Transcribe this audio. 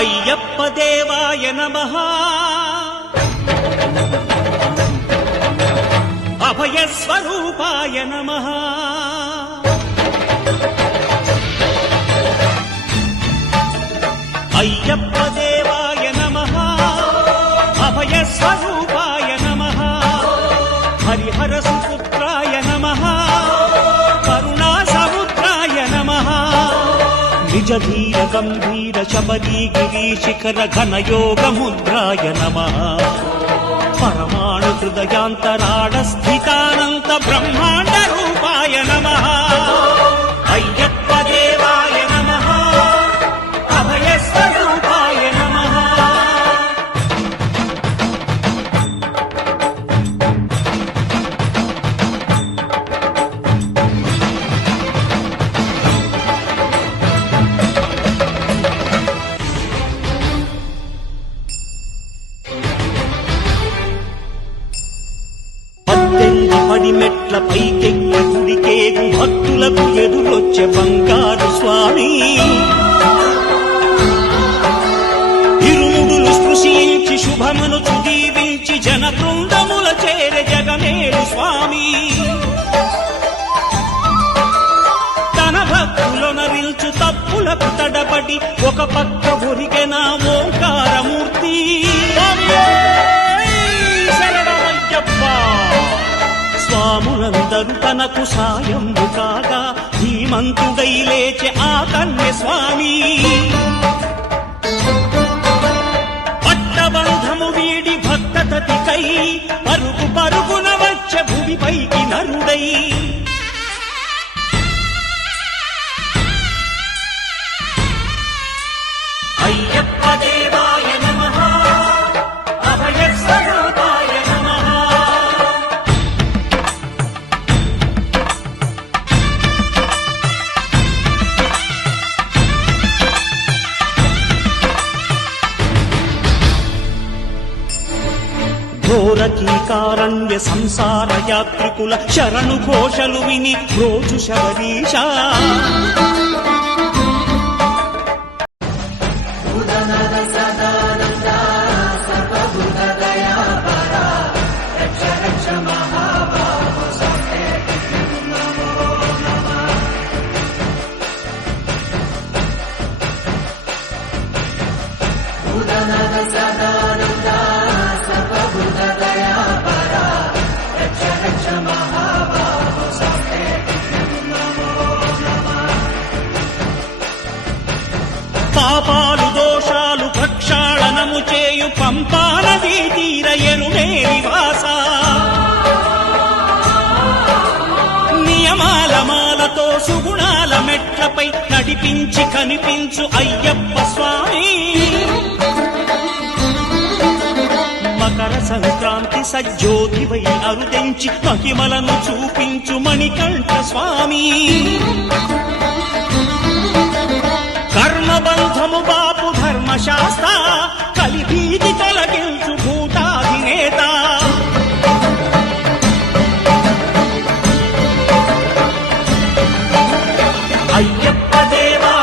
అయ్యప్ప దేవాయ నమః అభయ స్వరూపాయ నమః అయ్యప్ప దేవాయ నమః అభయ స్వరూపాయ నమః హరిహర సుపుత్రాయ నమః కరుణా సముద్రాయ నమః నిజ ధీర గంభీర శబరీ గిరి శిఖర ఘన యోగ ముద్రాయ నమః పరమాణు హృదయాంతరాళ స్థితానంత బ్రహ్మాండ రూపాయ నమః అయ్యప్ప దేవాయ నమః అభయ స్వరూపాయ నమః పడి మెట్ల పైకెక్కి గుడికేగు భక్తులకు ఎదురొచ్చే బంగారు స్వామి ఇరుముడులు స్పృశించి శుభమును దీవించి జన బృందముల చేరే జగమేలు స్వామి తన భక్తులొనరిల్చు తప్పులకు తడబడి ఒక పక్క ఒరిగెన ఓంకారమూర్తి స్వాములందరూ తనకు సాయంబు కాగా ధీమంతుడై లేచే ఆ కన్య స్వామి పట్టబంధము వీడి భక్తతతికై పరుగు పరుగున వచ్చే భూమిపైకి నరుడై అయ్యప్ప దేవాయ నమః అభయ స్వరూపాయ నమః ఘోరకీకారణ్య సంసార యాత్రికుల శరణు ఘోషలు విని రోజు శబరీశ పాపాలు దోషాలు ప్రక్షాళనము చేయు పంపా నదీ తీర ఎరుడే నివాస నియమాల మాలతో సుగుణాల మెట్లపై నడిపించి కనిపించు అయ్యప్ప స్వామి మకర సంక్రాంతి సజ్జోతివై అరుదెంచి మహిమలను చూపించు మణికంఠ స్వామి కర్మబంధము బాపు ధర్మశాస్త్ర కలిభీతి తొలగించు భూతాధినేత అయ్యప్ప దేవా